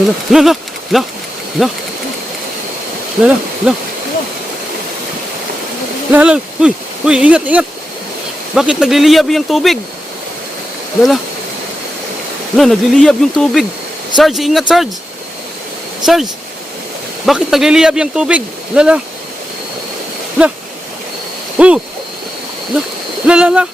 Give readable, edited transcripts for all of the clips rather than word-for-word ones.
La, la, la, la, la. La, la, la. La, la, uy, uy, ingat, ingat. Bakit nagliliyab yung tubig? La, la. La, nagliliyab yung tubig. Sarge, ingat, Sarge. Sarge, bakit nagliliyab yung tubig? La, la. La. La, la, la, la.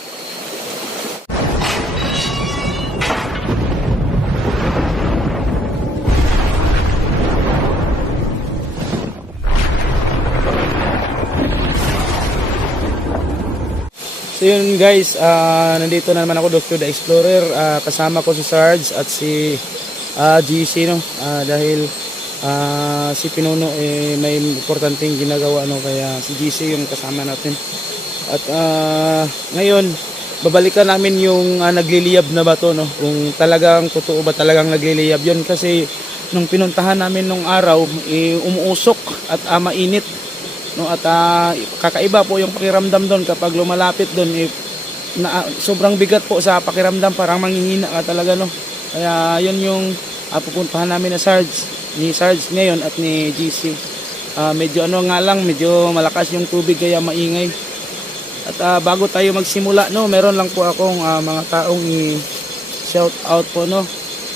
So yun guys, nandito na naman ako, Dr. The Explorer. Kasama ko si Sarge at si GC, no? Dahil si Pinuno may importanteng ginagawa, no? Kaya si GC yung kasama natin. At ngayon, babalikan namin yung nagliliyab na bato, no? Kung talagang totoo ba talagang nagliliyab yun. Kasi nung pinuntahan namin nung araw, umuusok at mainit. No, at kakaiba po yung pakiramdam doon kapag lumalapit doon, sobrang bigat po sa pakiramdam, parang manghihina ka talaga, no. Kaya yun yung pupuntahan namin ni Sarge ngayon at ni GC. Medyo nga lang, medyo malakas yung tubig kaya maingay. At bago tayo magsimula, no, meron lang po akong mga taong shout out po, no.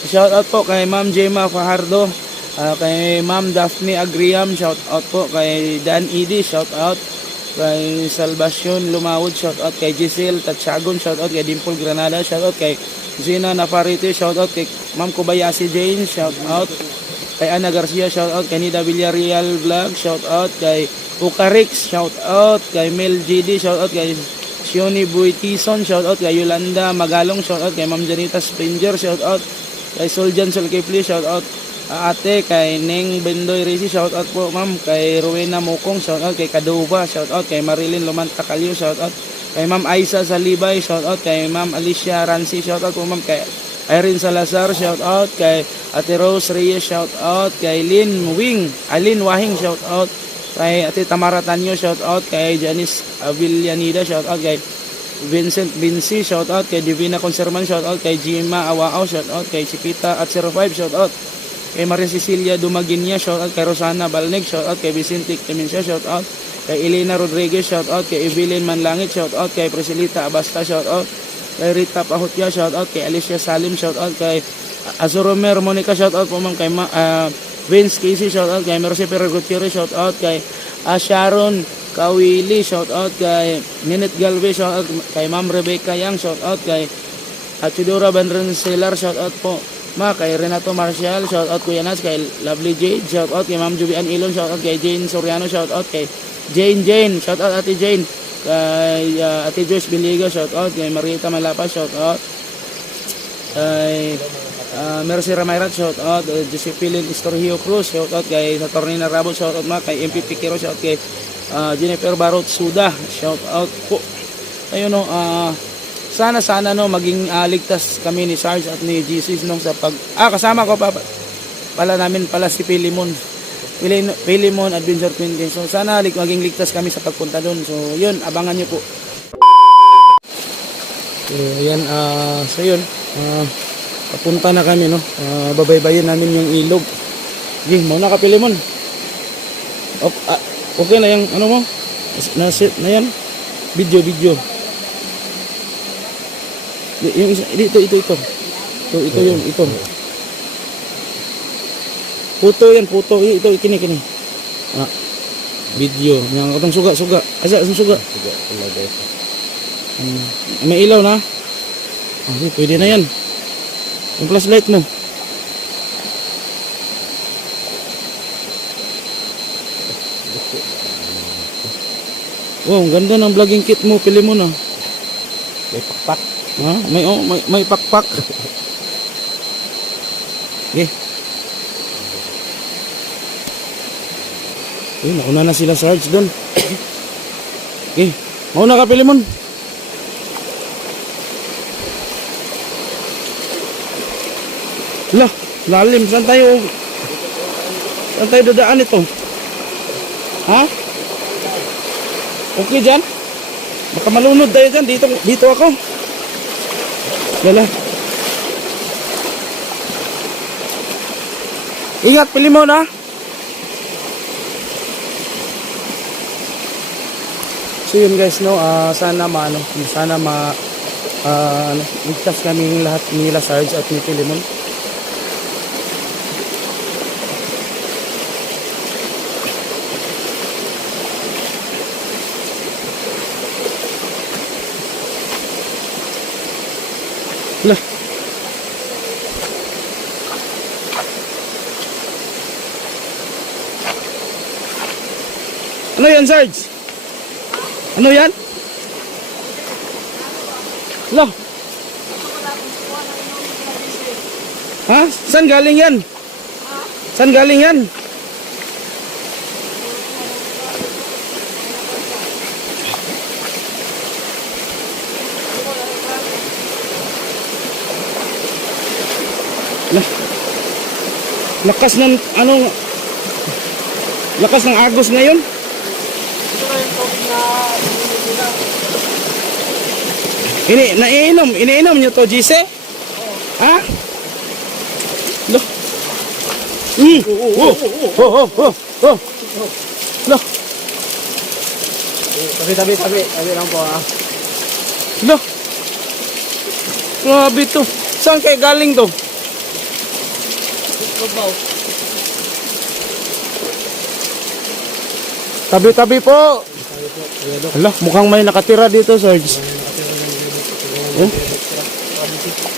Shout out po kay Ma'am Gemma Fajardo. Kay Ma'am Daphne Agriam, shout out po. Kay Dan Idi, shout out. Kay Salvacion Lumawod, shout out. Kay Giselle Tatsagon, shout out. Kay Dimple Granada, shout out. Kay Zina Nafarite, shout out. Kay Ma'am Kobayashi Jane, shout out. Kay Ana Garcia, shout out. Kay Nida Villarreal Vlog, shout out. Kay Ukarix, shout out. Kay Mel GD, shout out. Kay Sioni Buitison, shout out. Kay Yolanda Magalong, shout out. Kay Ma'am Janita Springer, shout out. Kay Soljan Solkipli, shout out. Ate, kay Neng Bendoy Risi, shout out po ma'am. Kay Rowena Mukong, shout out. Kay Kaduba, shout out. Kay Marilyn Lumanta Calio, shout out. Kay Ma'am Aisa Salibay, shout out. Kay Ma'am Alicia Ransi, shout out po ma'am. Kay Irene Salazar, shout out. Kay Ate Rose Reyes, shout out. Kay Alin Wahing, shout out. Kay Ate Tamara Tanyo, shout out. Kay Janice Avillanida, shout out. Kay Vincent Vinci, shout out. Kay Divina Conserman, shout out. Kay Jima Awao, shout out. Kay Chipita at 05, shout out. Kay Maria Cecilia Dumaginia, shout out. Kay Rosana Balneg, shout out. Kay Vicente Clemencia, shout out. Kay Elena Rodriguez, shout out. Kay Evelyn Manlangit, shout out. Kay Priscilita Abasta, shout out. Kay Rita Pahutya, shout out. Kay Alicia Salim, shout out. Kay Azoromer Monica, shout out po ma'am. Kay Vince Casey, shout out. Kay Mercy Perez Gutierrez, shout out. Kay Sharon Kawili, shout out. Kay Ninit Galvez, shout out. Kay Ma'am Rebecca Yang, shout out. Kay Chidora Banrenselar, shout out po kay Renato Marcial, shout out. Kuya Nas, kay Lovely Jade, shout out. Kay Ma'am Jubian Ilon, shout out. Kay Jane Soriano, shout out. Kay Jane, shout out Ate Jane. Kay Ate Joyce Biligo, shout out. Kay Marieta Malapa, shout out. Kay Mercy Ramayrat, shout out. Josephine Estorgio Cruz, shout out. Kay Saturnina Rabot, shout out kay MP Piquero, shout out. Kay Jennifer Barot Suda, shout out po. Ayun, no, sana no maging ligtas kami ni Sarge at ni GC nung sa kasama ko pala namin si Pilimon Adventure Queen. So sana maging ligtas kami sa pagpunta doon. So yun, abangan nyo po. So ayan, papunta na kami, no. Babaybayin namin yung ilog. Muna ka Pilimon. Okay na yung ano mo? Na-set na yan. Video. Yung isa, ito. Ito yun. Puto. Ito, kini. Video. Yang katong suga. Asa, suga. May ilaw na. Okay, pwede na yan. Yung flashlight mo. Wow, ang ganda ng vlogging kit mo, pili mo na. May pakpak. May pakpak. Okay. Nauna na sila Sarge doon. Okay. Mauna ka Pilimon. Lalim. Saan tayo dadaan ito? Ha? Okay dyan? Baka malunod tayo dyan. Dito ako. Lala. Ingat, Pilimon ha. So yun guys, no, sana ligtas kaming lahat nila Sarge at ni Pilimon. Lah. Ano yan, Sarge? Ano yan? Lo. Ha? Saan galing yan? Saan galing yan? Lah. Lakas ng lakas ng agos ngayon. Iniinom nyo to, GC? Ha? Lo. Lo. Tabi lang po ha. Lo. Grabe to. Saan kayo galing to? Tabi-tabi po. Hala, mukhang may nakatira dito, Sarge.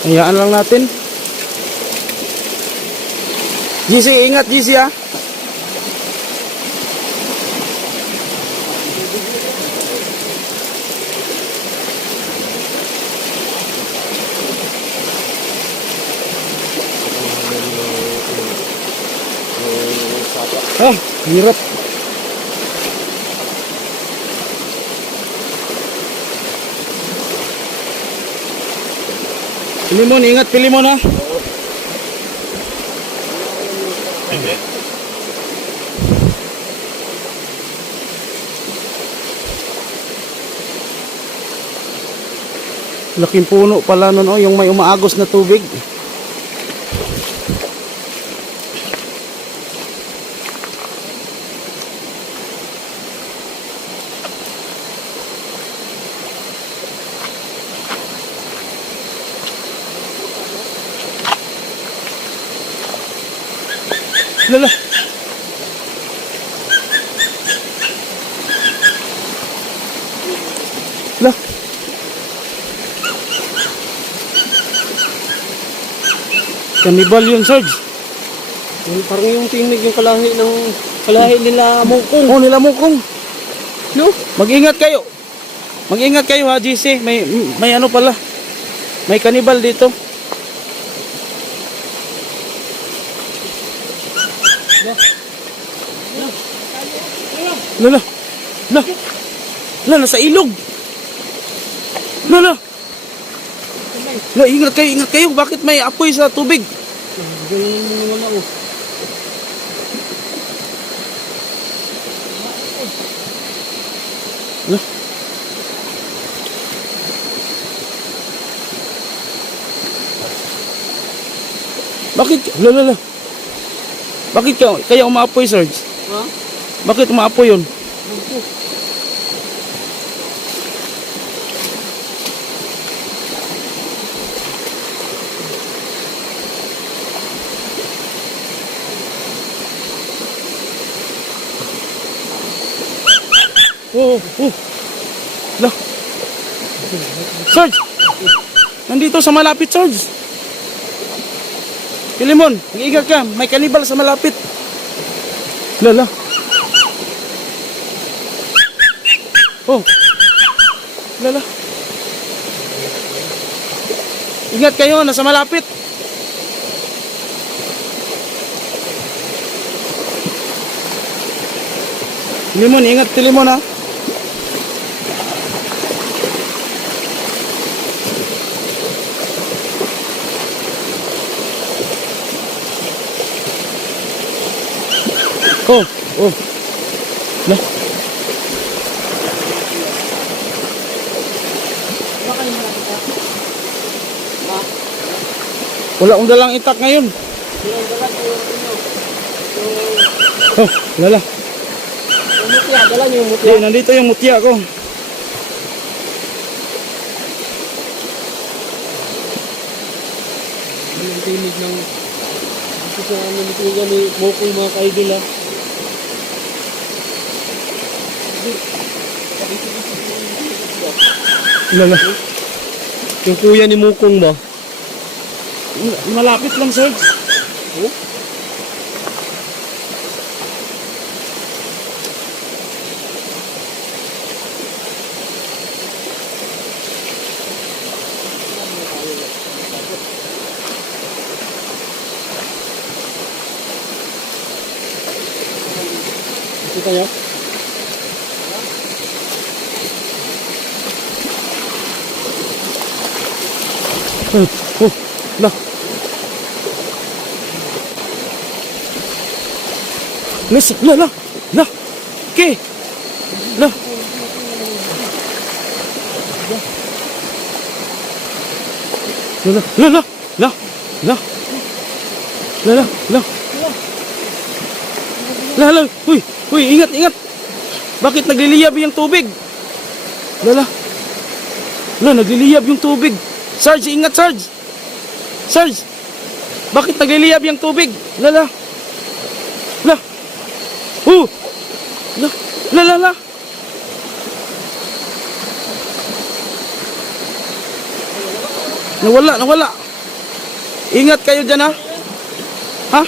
Hayaan lang natin. GC, ingat GC ha. Hirap. Pilimon, ingat Pilimon ha. Laking puno pala nun, oh, yung may umaagos na tubig. Lala. Lah. Kanibal yun, Sarge. Parang yung tingnig yung kalahi nila mukong. Oh, nila mukong. No? Mag-ingat kayo. Mag-ingat kayo ha, GC. May ano pala. May kanibal dito. Lala. Lala, nasa ilog. Lala. Lala, ingat kayo. Bakit may apoy sa tubig? Lala. Bakit? Lala. Bakit kaya umaapoy, Sarge? Ha? Bakit umaapoy yun? Oh. Lah. Sarge! Nandito sa malapit, Sarge. Pilimon, mag-iingat ka. May kanibal sa malapit. Lala. Oh. Lala. Ingat kayo, nasa malapit. Pilimon, ingat Pilimon ha. Oh. Nah. Wala akong dalang itak ngayon. Oh, lala. Yung mutya, dala niyo yung mutya. Hindi, nandito yung mutya ko. Yung tinig ng dito sa nanitigan ni Mokong mga kaidol ha. Lala. Yung kuya ni Mokong ba? Malapit lang, Sarge. Oh? Kita ya? Oh, lah. Listen, lah. Okay. Lah. Lah. Huy, ingat. Bakit nagliliyab yung tubig? Lah. Nagliliyab yung tubig. Sarge, ingat, Sarge. Sarge, bakit nagliliyab yung tubig? Lah. La. Nawala. Ingat kayo dyan, ha? Ha?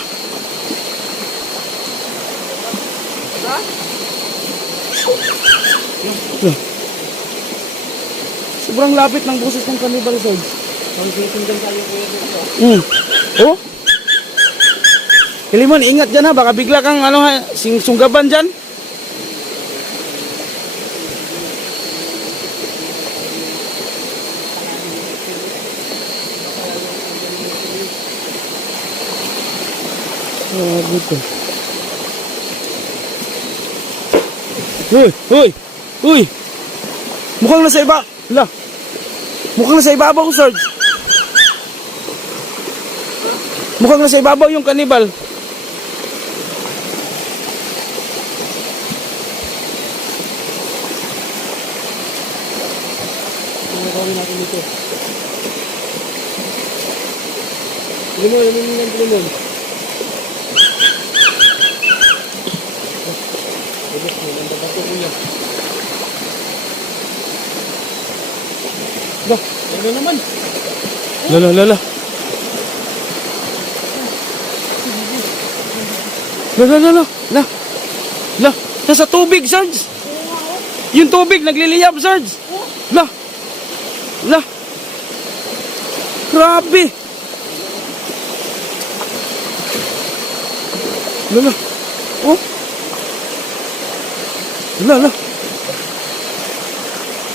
Sobrang lapit ng boses ng cannibal, Sarge. Pagsitinggan tayo kuya dito. Oh? Kiliman, ingat dyan, ha? Baka bigla kang sunggaban dyan. Dito. Uy. Mukhang nasa iba. Mukhang nasa ibabaw, Sarge. Mukhang nasa ibabaw yung cannibal. Ano gawin natin dito? Limon. Bah, ano naman? Lala. Nasa tubig, Sarge. Yung tubig nagliliyab, Sarge. La. Grabe. Lala. Oh. La.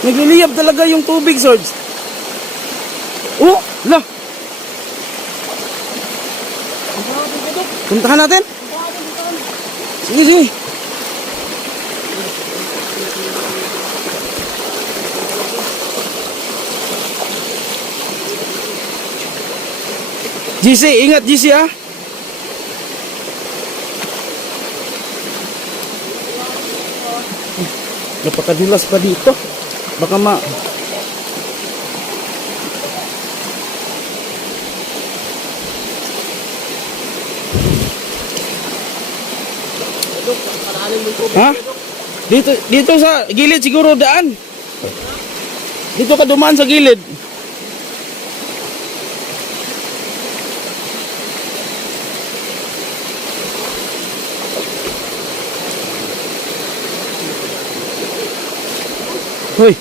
Nagliliyab talaga yung tubig, Sarge. Oh, la. Puntahan natin. Sige. GC, ingat GC, ha. Napakadulas pa dito. Baka Ha? Dito sa gilid siguro daan. Dito ka dumaan sa gilid. Hoy.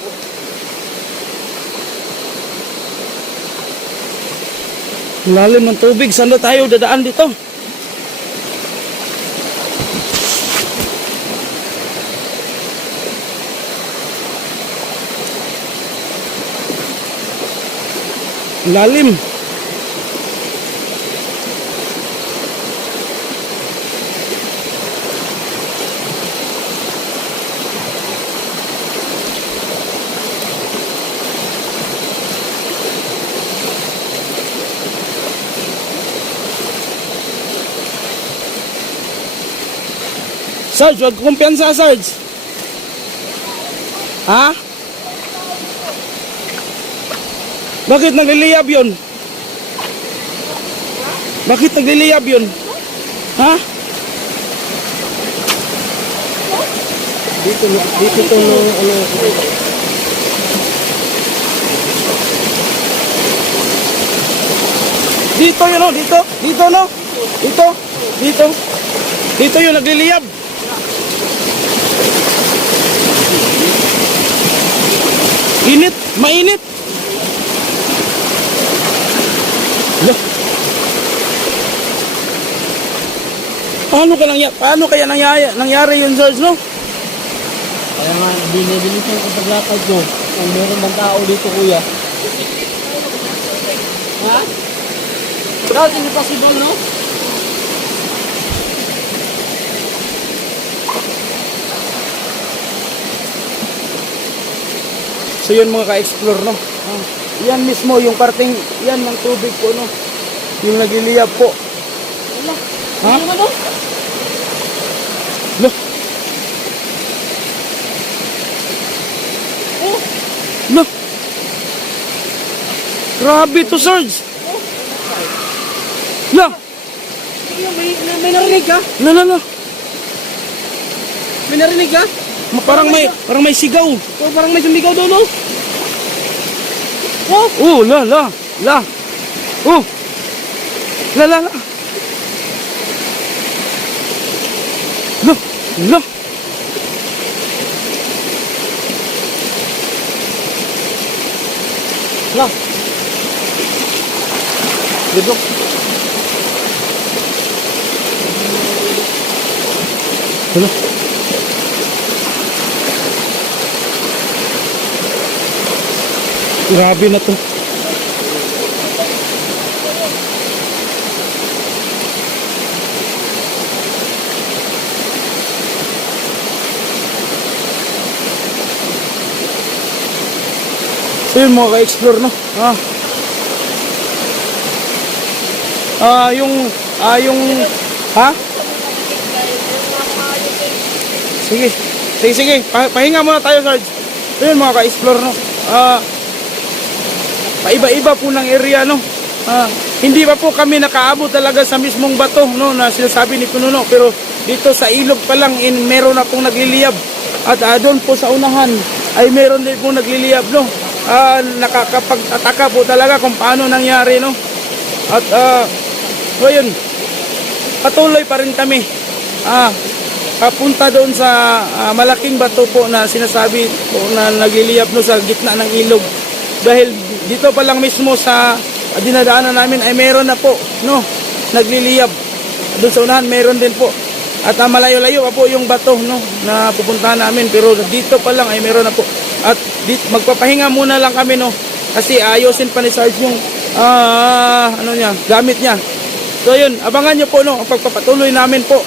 Lalim ng tubig. Saan na tayo dadaan dito? Lalim. Sarge, wag kumpiyansa, Sarge. Ha? Bakit nagliliyab yun? Bakit nagliliyab yun? Ha? Dito to no, ano. Dito yun, oh, dito. Dito, no? Dito. Dito. Dito yun, nagliliyab. Init, mainit. Look. Paano kaya nangyari yun, Sarge, no? Kaya nga, binilisan ko paglakad ko. Kung meron bang tao dito, kuya. Ha? Brad, hindi possible, no? So yun mga ka-explore, no? Yan mismo, yung parting, yan ng tubig po, no? Yung nagliliyab po. Wala. Ha? Ano ano? Look. Oh, Look. Grabe to, Sarge. Look. may narinig ka? La. May narinig ka? Parang may sigaw. Oh, parang may sumigaw doon, no? Oh, Oh, la. Oh. La. Look. lah. Duduk. Hala. Grabe na to. So yun mga ka-explore, no? Yung ha? Sige. Pahinga muna tayo, Sarge. So yun mga ka-explore, no? Paiba-iba po ng area, no? Hindi pa po kami nakaabot talaga sa mismong bato, no, na sinasabi ni Pinuno, pero dito sa ilog pa lang meron na pong nagliliyab. At doon po sa unahan ay meron din pong nagliliyab, no? Nakakapag-ataka po talaga kung paano nangyari, no? At ngayon patuloy pa rin kami papunta doon sa malaking bato po na sinasabi po na nagliliyab, no, sa gitna ng ilog. Dahil dito pa lang mismo sa dinadaanan namin ay meron na po, no, nagliliyab. Doon sa unahan meron din po. At malayo-layo pa po yung bato, no, na pupuntahan namin, pero dito pa lang ay meron na po. At magpapahinga muna lang kami, no, kasi ayusin pa ni Sarge yung gamit niya. So yun, abangan nyo po, no, ang pagpapatuloy namin po